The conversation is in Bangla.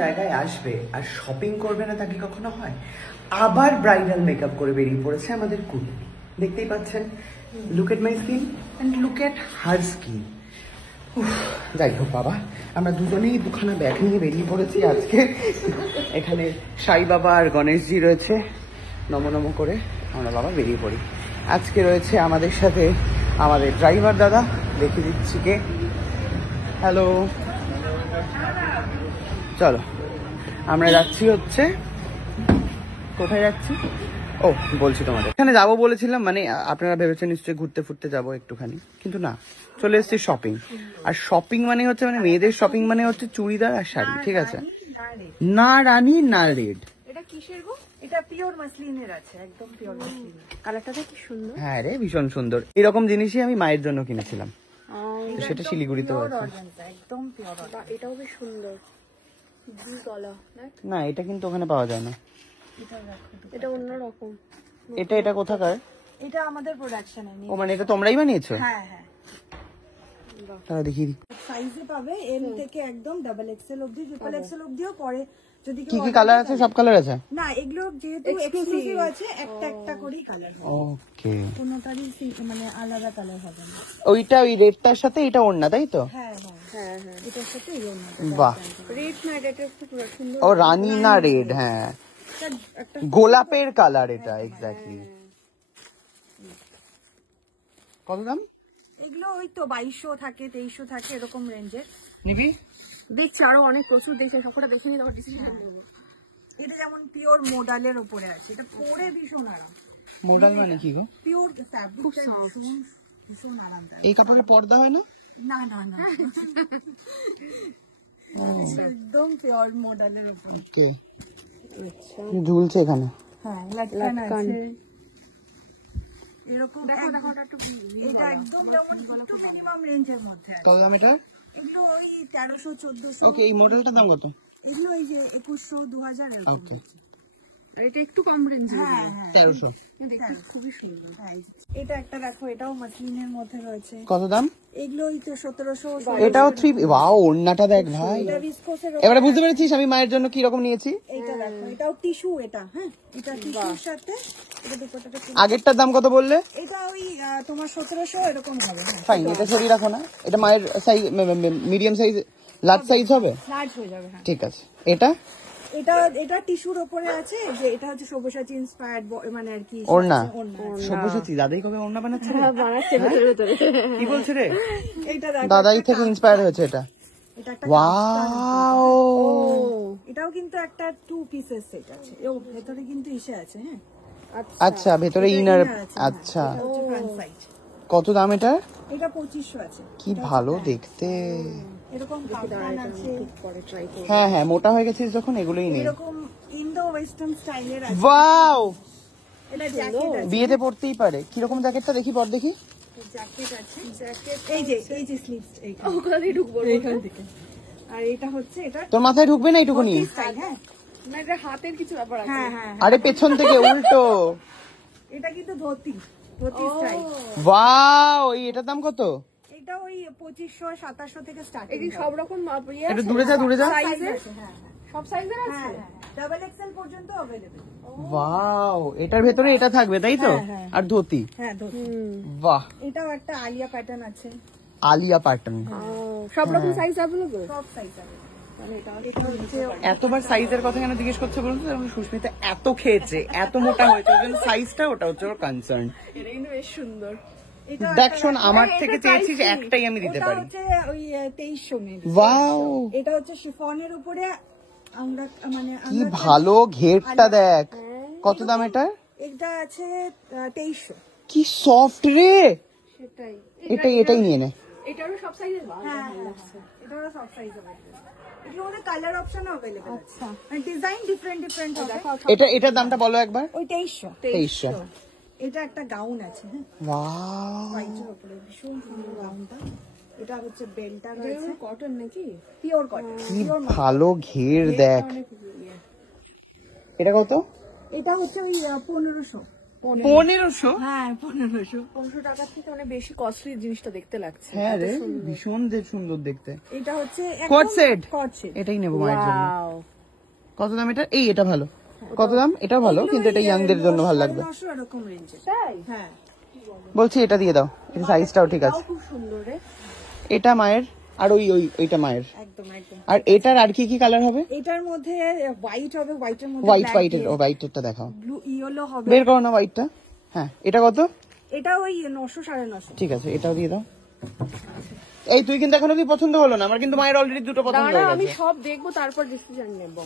জায়গায় আসবে আর শপিং করবে না তা কি কখনো হয়? আবার ব্রাইডাল মেকআপ করে বেরিয়ে পড়েছে আমাদের কুলি। দেখতেই পাচ্ছেন, look at my skin and look at her skin. যাই হোক বাবা, আমরা দুজনেই দুখানা ব্যাগ নিয়ে বেরিয়ে পড়েছি আজকে। এখানে সাই বাবা আর গণেশজি রয়েছে, নমো নমো করে আমরা বাবা বেরিয়ে পড়ি। আজকে রয়েছে আমাদের সাথে আমাদের ড্রাইভার দাদা, দেখে দিচ্ছি কে। হ্যালো, চলো আমরা যাচ্ছি হচ্ছে, কোথায় যাচ্ছি ও বলছি তোমাদের। এখানে যাবো বলেছিলাম, মানে আপনারা ভেবেছেন নিশ্চয়ই ঘুরতে ফুরতে যাবো একটুখানি, কিন্তু না, চলে এসেছি শপিং। আর শপিং মানে হচ্ছে, মানে মেয়েদের শপিং মানে হচ্ছে চুড়িদার আর শাড়ি, ঠিক আছে? না রানী না রেড। এটা কিসের গো? এটা পিওর মাসলিনের আছে, একদম পিওর মাসলিন। কালারটা কি সুন্দর। হ্যাঁ রে, ভীষণ সুন্দর। এরকম জিনিসই আমি মায়ের জন্য কিনেছিলাম, সেটা শিলিগুড়িতে একদম পিওর। এটাও বেশ সুন্দর, না এটা কিন্তু ওখানে পাওয়া যায় না, এটা অন্যরকম। এটা কোথাকার? এটা আমাদের প্রোডাকশনে। ও মানে এটা তোমরাই বানিয়েছো? হ্যাঁ হ্যাঁ, তাহলে দেখিয়ে দিই। সাইজে পাবে এম থেকে একদম ডাবল এক্সেল অবধি, ট্রিপল এক্সেল অবধিও পরে। যদি কি কি কালার আছে? সব কালার আছে না, এগুলো যেহেতু এক্সক্লুসিভ আছে, একটা একটা করেই কালার হবে। ওকে, কোনটারই মানে আলাদা কালার হবে না। ওইটা ওই রেডটার সাথে এটা ওড়না, তাই তো? হ্যাঁ হ্যাঁ হ্যাঁ, এটার সাথে এই ওড়নাটা। বাহ, রেড না, এটা একটু পুরো সুন্দর। ও রানী না রেড, হ্যাঁ গোলাপের কালার এটা, এক্স্যাক্টলি। কত দাম এগুলো? ওই তো 2200 থাকে, 2300 থাকে, এরকম রেঞ্জের। নিবি? দেখছি আরো অনেক প্রচুর দেখে, সবটা দেখে নিয়ে তারপর ডিসিশন নেব। এটা যেমন পিওর মোডালের উপরে আছে, এটা পরে ভীষণ আরাম। মোডাল মানে কি গো? পিওর ফ্যাব্রিক, ভীষণ আরামদায়ক। এই কাপড়ে পর্দা হয় না? না না না, একদম পিওর মোডালের উপরে। ওকে, আচ্ছা ঝুলছে এখানে। হ্যাঁ, লাটকান আছে এরকম। দেখো দেখো, এটা একদম যেমন মিনিমাম রেঞ্জের মধ্যে আছে। কত দাম এটা? এগুলো ওই 1300 1400। ওকে, এই মডেলটার দাম কত? এগুলো এই যে 2100 2000 এর। ওকে, এটা একটু কম রেঞ্জ। হ্যাঁ 1300। দেখতে খুবই সুন্দর। এটা একটা দেখো, এটাও মাসলিনের মধ্যে রয়েছে। কত দাম? এগুলো 1700। এটাও 3। ওয়াও, ওড়নাটা দেখ ভাই। এটা ভিসকোসের। এবারে বুঝতে পেরেছিস আমি মায়ের জন্য কি রকম নিয়েছি? এটা দেখো, এটাও টিস্যু। এটা হ্যাঁ, এটা টিস্যুর সাথে এটা দুপাট্টাটা। আগেরটার দাম কত বললে? এটা ওই তোমার 1700 এরকম হবে। ফাইন, এটা সরিয়ে রাখো না। এটা মায়ের size, medium size, large size হবে? লার্জ হয়ে যাবে, হ্যাঁ ঠিক আছে। এটা এটা টিস্যুর উপরে আছে, যে এটা হচ্ছে সব্যসাচী ইন্সপায়ার্ড, মানে আর কি ওড়না। সব্যসাচী দাদাই কবে ওড়না বানাচ্ছে? বানাচ্ছে ভেতরে। কি বলছ রে? এটা দাদাই থেকে ইন্সপায়ার হয়েছে এটা। এটা একটা ওয়াও, এটাও কিন্তু একটা 2 পিসের সেট আছে। ও ভেতরে কিন্তু ইসে আছে। হ্যাঁ আচ্ছা, ভেতরে ইনার। আচ্ছা, কত দাম এটা? এটা 2500 আছে। কি ভালো দেখতে। এরকম কাফতান আছে। হ্যাঁ হ্যাঁ, মোটা হয়ে গেছিস যখন, এগুলোই নেই। এরকম ইন্দো ওয়েস্টার্ন স্টাইলের আছে। ওয়াও, এটা জ্যাকেট আছে, বিয়েতে পড়তেই পারে। কি রকম জ্যাকেটটা দেখি, পর দেখি। জ্যাকেট আছে, জ্যাকেট এই যে স্লিভস এইখানে। ওখান থেকে ঢুকবো, এইখান থেকে। আর এটা হচ্ছে, এটা তোর মাথায় ঢুকবে না এইটুকুনি? হ্যাঁ না, এটা হাতের কিছু ব্যাপার আছে। হ্যাঁ হ্যাঁ, আরে পেছন থেকে উল্টো। এটা কিন্তু ধুতি স্টাইল। ওয়াও, এটার দাম কত? এটা ওই 2500 2700 থেকে স্টার্ট। এই সব রকম একটু দূরে যা, দূরে যা। সাইজের, হ্যাঁ সব সাইজের আছে। ডাবল এক্সেল পর্যন্ত अवेलेबल। ওয়াও, এটার ভেতরে এটা থাকবে তাই তো? আর ধুতি। হ্যাঁ ধুতি। বাহ, এটাও একটা আলিয়া প্যাটার্ন আছে। আলিয়া প্যাটার্ন। সব রকম সাইজ अवेलेबल। সব সাইজ আছে। এতবার সাইজের কথা কেন জিজ্ঞেস করছে বলুন তো? সুস্মিতা এত খেয়েছে, এত মোটা হয়েছে, ওই জন্য সাইজটা, ওটা হচ্ছে ওর কনসার্ন। এটা কিন্তু বেশ সুন্দর। দেখ শোন, আমার থেকে চেয়েছিস একটাই আমি দিতে পারি। ওটা হচ্ছে ওই 2300 মে। ওয়াও, এটা হচ্ছে শিফনের উপরে আমরা মানে কি ভালো ঘেরটা দেখ। কত দাম এটা? এটা আছে 2300। কি সফট রে। সেটাই, এটাই নিয়ে নে। এটারও সব সাইজের। হ্যাঁ এটারও সব সাইজ अवेलेबल। এগুলোর কালার অপশন अवेलेबल। আচ্ছা, মানে ডিজাইন ডিফারেন্ট হবে। এটার দামটা বলো একবার। ওই 2300। 2300। এটা একটা গাউন আছে। হ্যাঁ ওয়াও, হোয়াইটের উপরে ভীষণ সুন্দর গাউনটা। এটা হচ্ছে বেলটা রয়েছে, কটন নাকি? Pure cotton. কি ভালো ঘের দেখ। এটা কত? এটা হচ্ছে ওই 1500। 1500? হ্যাঁ 1500। 1500 টাকা থেকে অনেক বেশি কস্টলি জিনিসটা দেখতে লাগছে। হ্যাঁ রে, ভীষণ সুন্দর দেখতে। এটা হচ্ছে কোট সেট, কোট সেট। এটাই নেবো মায়ের জন্য। ওয়াও, কত দাম এটা? এই এটা ভালো। কত দাম? এটা ভালো, কিন্তু এটা ইয়াংদের জন্য ভালো লাগবে। 900 এরকম রেঞ্জে। তাই? হ্যাঁ বলছি এটা দিয়ে দাও, এটা সাইজটাও ঠিক আছে। খুব সুন্দর রে। এটা মায়ের, আর ওইটা মায়ের। একদম একদম। আর এটার আর কি কি কালার হবে? এটার মধ্যে হোয়াইট হবে, হোয়াইটের মধ্যে হোয়াইটেরটা দেখাও। ব্লু ইয়েলো হবে। বের করো না হোয়াইটটা। হ্যাঁ, এটা কত? এটা ওই 900 950। ঠিক আছে, এটাও দিয়ে দাও। এই তুই কিন্তু এখনো কি পছন্দ হলো না? আমার কিন্তু মায়ের অলরেডি দুটো পছন্দ দাঁড়া হয়ে আমি গেছে। সব দেখবো তারপর ডিসিশন নেবো।